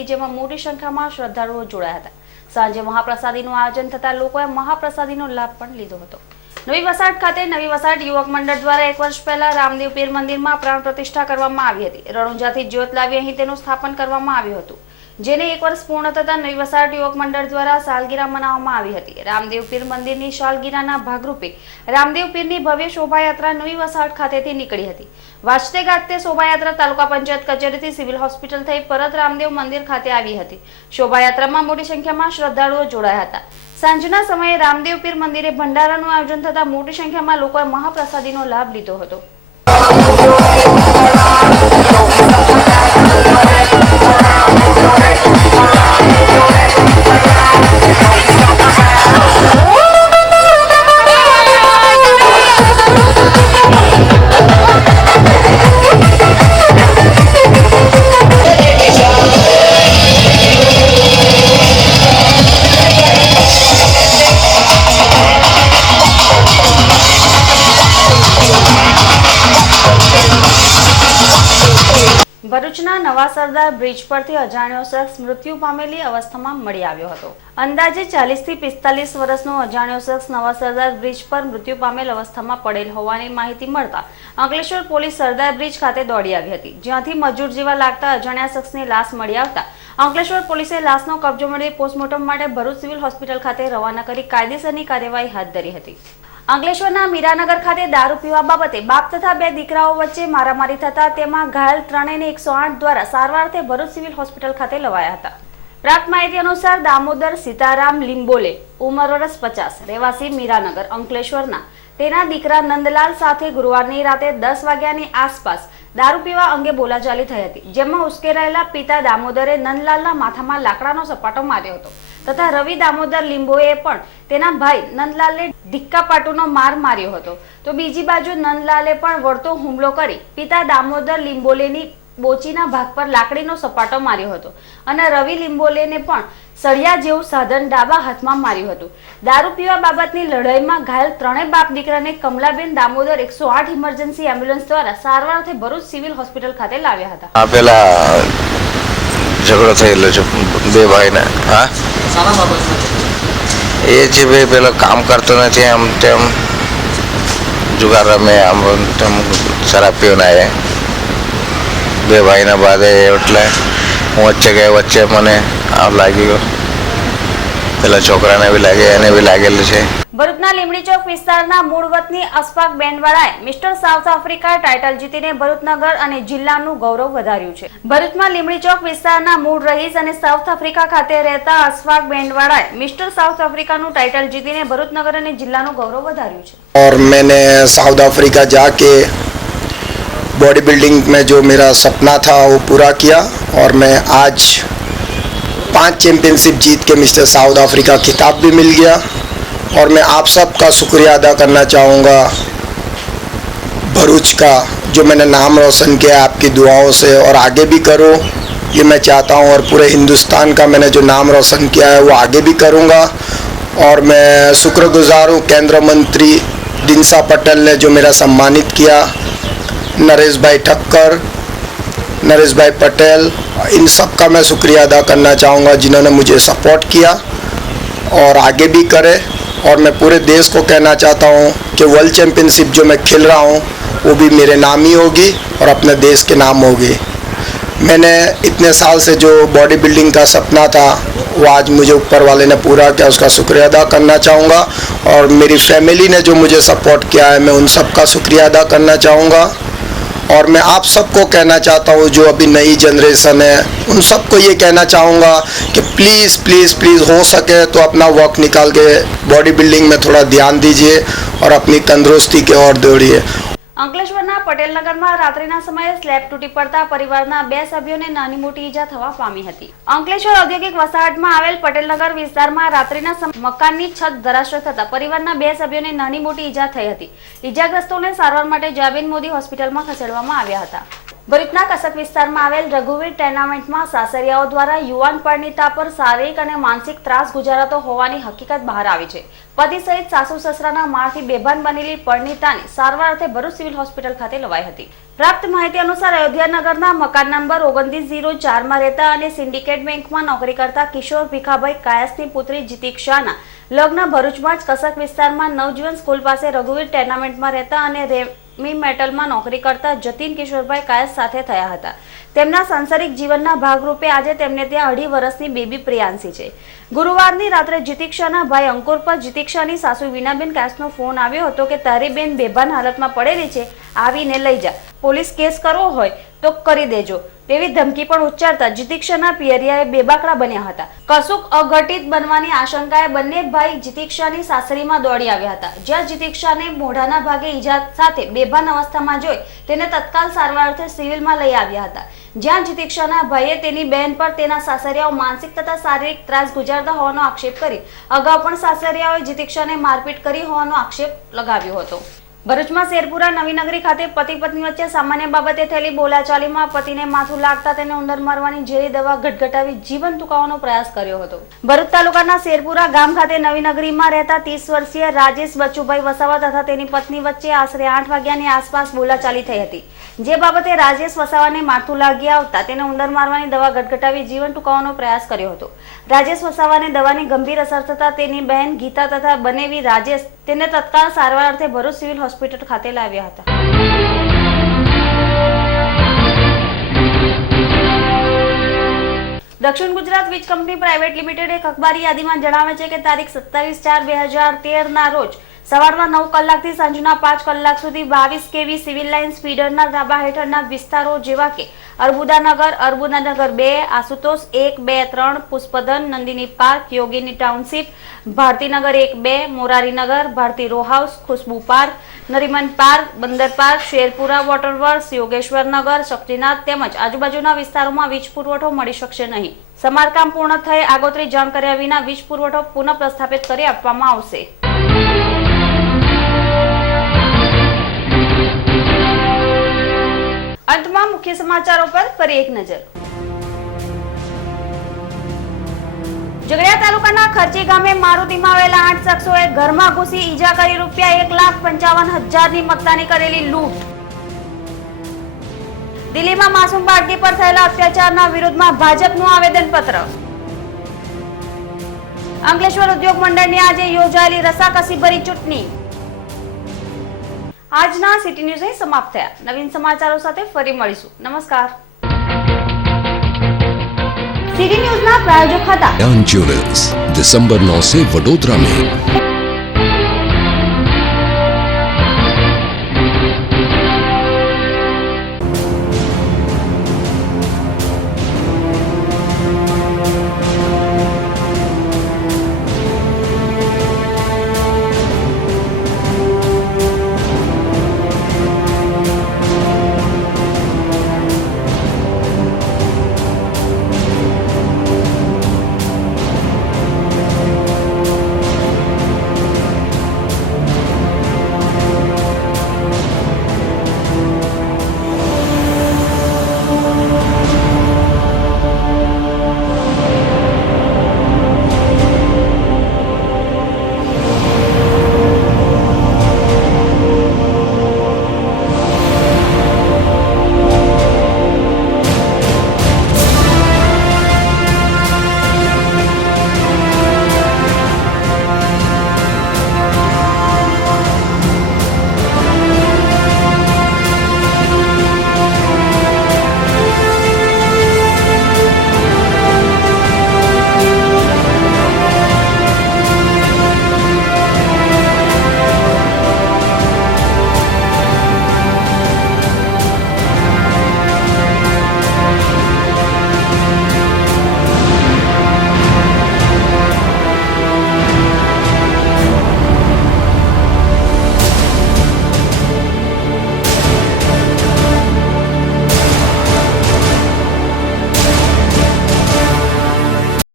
જેમાં મોટી સંખ્યામાં શ્રદ્ધાળુઓ જોડાયા હતા. સાંજે મહાપ્રસાદીનું આયોજન થતા લોકોએ મહાપ્રસાદીનો લાભ પણ લીધો હતો. નવી વસાહત ખાતે નવી વસાહત યુવક મંડળ દ્વારા 1 વર્ષ પહેલા રામદેવ પીર મંદિરમાં પ્રાણ પ્રતિષ્ઠા કરવામાં આવી હતી. રણુજાથી જ્યોત લાવી અહીં તેનું સ્થાપન કરવામાં આવ્યું હતું, જેને 1 વર્ષ પૂર્ણ થતા નવી વસાહત યુવક મંડળ દ્વારા સાલગીરા મનાવવામાં આવી હતી. રામદેવ પીર મંદિરની સાલગીરાના ભાગરૂપે રામદેવ પીરની ભવ્ય શોભાયાત્રા નવી વસાહત ખાતેથી નીકળી હતી. વાજતે ગાજતે શોભાયાત્રા તાલુકા પંચાયત કચેરીથી સિવિલ હોસ્પિટલ થઈ પરત રામદેવ મંદિર ખાતે આવી હતી. શોભાયાત્રામાં મોટી સંખ્યામાં શ્રદ્ધાળુઓ જોડાયા હતા. સાંજના સમયે રામદેવ પીર મંદિરે ભંડારાનું આયોજન થતા મોટી સંખ્યામાં લોકોએ મહાપ્રસાદીનો લાભ લીધો હતો. ભરૂચના નવા સરદાર બ્રિજ પરથી અજાણ્યો શખ્સ મૃત્યુ પામેલી અવસ્થામાં મળી આવ્યો હતો. અંદાજે 40 થી 45 વર્ષનો અજાણ્યો શખ્સ નવા સરદાર બ્રિજ પર મૃત્યુ પામેલ અવસ્થામાં પડેલ હોવાની માહિતી મળતા અંકલેશ્વર પોલીસ સરદાર બ્રિજ ખાતે દોડી આવી હતી, જ્યાંથી મજૂર જેવા લાગતા અજાણ્યા શખ્સની લાશ મળી આવતા અંકલેશ્વર પોલીસે લાશનો કબજો મેળવી પોસ્ટમોર્ટમ માટે ભરૂચ સિવિલ હોસ્પિટલ ખાતે રવાના કરી કાયદેસરની કાર્યવાહી હાથ ધરી હતી. અંકલેશ્વરના મીરાનગર ખાતે દારૂ પીવા બાબતે બાપ તથા 2 દીકરાઓ વચ્ચે મારામારી થતા તેમાં ઘાયલ ત્રણેયને 108 દ્વારા સારવારથી ભરૂચ સિવિલ હોસ્પિટલ ખાતે લવાયા હતા. પ્રાપ્ત માહિતી અનુસાર દામોદર સીતારામ લીંબોલે ઉંમર વર્ષ 50, રહેવાસી મીરાનગર અંકલેશ્વરના તેના દીકરા નંદલાલ સાથે ગુરુવારની રાતે 10 વાગ્યાની આસપાસ દારૂ પીવા અંગે બોલાચાલી થઈ હતી, જેમાં ઉશ્કેરાયેલા પિતા દામોદરે નંદલાલના માથામાં લાકડાનો સપાટો માર્યો હતો તથા રવિ દામોદર લીંબોએ પણ તેના ભાઈ નંદલાલને ધિક્કાપાટુનો માર માર્યો હતો. તો બીજી બાજુ નંદલાલે પણ વળતો હુમલો કરી પિતા દામોદર લીંબોલેની બોચીના ભાગ પર લાકડીનો સપાટો માર્યો હતો અને રવિ લીંબોલેને પણ સળિયા જેવું સાધન ડાબા હાથમાં માર્યું હતું. દારૂ પીવા બાબતની લડાઈમાં ઘાયલ ત્રણેય બાપ દીકરાને કમલાબેન દામોદર 108 ઇમરજન્સી એમ્બ્યુલન્સ દ્વારા સારવારથી ભરૂચ સિવિલ હોસ્પિટલ ખાતે લાવ્યા હતા. પેલા ઝઘડો થયેલો છે બે ભાઈને. હા, એ જે ભાઈ પેલો કામ કરતો નથી, આમ તેમ જુગાર રમે, આમ તેમ શરાબ પીવને આવે બે ભાઈના બાદ એટલે હું વચ્ચે ગયો. વચ્ચે મને આમ લાગી ગયો, પેલા છોકરાને બી લાગે, એને બી લાગેલું છે. ભરૂચના લીમડી ચોક વિસ્તારના મૂળ વતની અશફાક બેન્ડવાળાએ મિસ્ટર સાઉથ આફ્રિકા ટાઇટલ જીતીને ભરૂચ નગર અને જિલ્લાનું ગૌરવ વધાર્યું છે. ભરૂચમાં લીમડી ચોક વિસ્તારના મૂળ રહીશ અને સાઉથ આફ્રિકા ખાતે રહેતા અશફાક બેન્ડવાળાએ મિસ્ટર સાઉથ આફ્રિકાનું ટાઇટલ જીતીને ભરૂચ નગર અને જિલ્લાનું ગૌરવ વધાર્યું છે. और मैंने साउथ अफ्रीका जाके बॉडी बिल्डिंग में जो मेरा सपना था वो पूरा किया और मैं आज 5 चैम्पियनशिप जीत के मिस्टर साउथ अफ्रीका खिताब भी मिल गया. और मैं आप सब का शुक्रिया अदा करना चाहूँगा भरूच का, जो मैंने नाम रोशन किया आपकी दुआओं से और आगे भी करो ये मैं चाहता हूँ. और पूरे हिंदुस्तान का मैंने जो नाम रोशन किया है वो आगे भी करूँगा. और मैं शुक्रगुजार हूँ केंद्र मंत्री दिनसा पटेल ने जो मेरा सम्मानित किया, नरेश भाई ठक्कर, नरेश भाई पटेल, इन सब का मैं शुक्रिया अदा करना चाहूँगा जिन्होंने मुझे सपोर्ट किया और आगे भी करे. और मैं पूरे देश को कहना चाहता हूँ कि वर्ल्ड चैम्पियनशिप जो मैं खेल रहा हूँ वो भी मेरे नाम ही होगी और अपने देश के नाम होगी. मैंने इतने साल से जो बॉडी बिल्डिंग का सपना था वो आज मुझे ऊपर वाले ने पूरा किया, उसका शुक्रिया अदा करना चाहूँगा. और मेरी फैमिली ने जो मुझे सपोर्ट किया है मैं उन सब का शुक्रिया अदा करना चाहूँगा. और मैं आप सबको कहना चाहता हूँ जो अभी नई जनरेशन है उन सबको ये कहना चाहूँगा कि प्लीज़ प्लीज़ प्लीज़ हो सके तो अपना वक्त निकाल के बॉडी बिल्डिंग में थोड़ा ध्यान दीजिए और अपनी तंदुरुस्ती की ओर दौड़िए. અંકલેશ્વરના પટેલનગરમાં રાત્રિના સમયે સ્લેબ તૂટી પડતા પરિવારના 2 સભ્યોને નાની મોટી ઈજા થવા પામી હતી. અંકલેશ્વર ઔદ્યોગિક વસાહતમાં આવેલ પટેલનગર વિસ્તારમાં રાત્રિના મકાનની છત ધરાશય થતા પરિવારના 2 સભ્યોને નાની મોટી ઈજા થઈ હતી. ઈજાગ્રસ્તોને સારવાર માટે જાબેન મોદી હોસ્પિટલમાં ખસેડવામાં આવ્યા હતા. ભરૂચના કસક વિસ્તારમાં આવેલ રઘુવીર ટુર્નામેન્ટમાં સાસરિયાઓ દ્વારા યુવાન પરિણીતા પર શારીરિક અને માનસિક ત્રાસ ગુજારાતો હોવાની હકીકત બહાર આવી છે. પતિ સહિત સાસુ સસરાના મારથી બેભાન બનેલી પરિણીતાને સારવાર અર્થે ભરૂચ સિવિલ હોસ્પિટલ ખાતે લવાઈ હતી. પ્રાપ્ત માહિતી અનુસાર અયોધ્યાનગરના મકાન નંબર 2904માં રહેતા અને સિન્ડિકેટ બેંકમાં નોકરી કરતા કિશોર ભીખાભાઈ કાયસની પુત્રી જીતિક્ષાના લગ્ન ભરૂચમાં જ કસક વિસ્તારમાં નવજીવન સ્કૂલ પાસે રઘુવીર ટુર્નામેન્ટમાં રહેતા અને રેમી મેટલમાં નોકરી કરતા જતીન કિશોરભાઈ કાયસ સાથે થયા હતા. તેમના સાંસારિક જીવનના ભાગરૂપે આજે તેમને ત્યાં 2.5 વર્ષની બેબી પ્રિયાંશી છે. ગુરુવારની રાત્રે જીતિક્ષાના ભાઈ અંકુર પર જીતિક્ષાની સાસુ વિનાબેન કાયસનો ફોન આવ્યો હતો કે તારી બેન બેભાન હાલતમાં પડેલી છે, આવીને લઈ જા, પોલીસ કેસ કરવો હોય તો કરી દેજો તેવી ધમકી પણ ઉચ્ચારતા જીતિક્ષાના પિયરિયાએ બેબાકડા બન્યા હતા. કશુંક અઘટિત બનવાની આશંકાએ બંને ભાઈ જીતિક્ષાની સાસરીમાં દોડી આવ્યા હતા, જ્યાં જીતિક્ષાને મોઢાના ભાગે ઈજા સાથે બેભાન અવસ્થામાં જોઈ તેને તત્કાલ સારવાર અર્થે સિવિલમાં લઈ આવ્યા હતા, જ્યાં જીતિક્ષાના ભાઈએ તેની બહેન પર તેના સાસરિયાઓ માનસિક તથા શારીરિક ત્રાસ ગુજારતા હોવાનો આક્ષેપ કરી અગાઉ પણ સાસરિયાઓએ જીતિક્ષાને મારપીટ કરી હોવાનો આક્ષેપ લગાવ્યો હતો. ભરૂચમાં શેરપુરા નવીનગરી ખાતે પતિ પત્ની વચ્ચે સામાન્ય બાબતે થયેલી બોલાચાલીમાં પતિને માથું લાગતા તેને ઉંદર મારવાની ઝેરી દવા ગટગટાવી જીવન ટૂંકાવવાનો પ્રયાસ કર્યો હતો. ભરૂચ તાલુકાના શેરપુરા ગામ ખાતે નવીનગરીમાં રહેતા 30 વર્ષીય રાજેશ બચુભાઈ વસાવા તથા તેની પત્ની વચ્ચે આશરે 8 વાગ્યાની આસપાસ બોલાચાલી થઈ હતી, જે બાબતે રાજેશ વસાવાને માથું લાગી આવતા તેને ઉંદર મારવાની દવા ગટગટાવી જીવન ટૂંકાવવાનો પ્રયાસ કર્યો હતો. રાજેશ વસાવાને દવાની ગંભીર અસર થતા તેની બહેન ગીતા તથા બનેવી રાજેશ તેને તત્કાળ સારવાર અર્થે ભરૂચ સિવિલ હોસ્પિટલ ખાતે લાવ્યા હતા. દક્ષિણ ગુજરાત વીજ કંપની પ્રાઇવેટ લિમિટેડ એક અખબારી યાદીમાં જણાવે છે કે તારીખ 27/4/2013 ના રોજ સવારના 9 કલાકથી સાંજના 5 કલાક સુધી 22 kV સિવિલ લાઇન ફીડરના ધાબા હેઠળના વિસ્તારો જેવા કે Arbudanagar, Arbudanagar 2, Ashutosh 1, 2, 3, Pushpdhan, Nandini park, Yogini township, Bharatinagar 1, 2, Morarinagar, Bharati row house, Khushbu park, Nariman park, Bandar park, Sherpura waterworks, Yogeshwar Nagar, Shaktinath તેમજ આજુબાજુના વિસ્તારોમાં વીજ પુરવઠો મળી શકશે નહીં. સમારકામ પૂર્ણ થઈ આગોતરી જાણ કર્યા વિના વીજ પુરવઠો પુનઃ પ્રસ્થાપિત કરી આપવામાં આવશે. અંતમાં મુખ્ય સમાચારો પર ફરી એક નજર. ઝઘડિયા તાલુકાના ખર્ચી ગામે મારુતિમાં આવેલા 8 શખ્સોએ ઘરમાં ઘૂસી ઈજા કરી ₹1,55,000ની મત્તાની કરેલી લૂંટ. દિલ્હીમાં માસૂમ બાળકી પર થયેલા અત્યાચારના વિરોધમાં ભાજપનું આવેદનપત્ર. અંકલેશ્વર ઉદ્યોગ મંડળની આજે યોજાયેલી રસાકસીભરી ચૂંટણી. આજના સિટી ન્યૂઝ અહીં સમાપ્ત થયા. નવીન સમાચારો સાથે ફરી મળીશું. નમસ્કાર. સિટી ન્યૂઝના પ્રાયોજક હતા ज्वेलर्स दिसंबर 9 से वडोदरा में।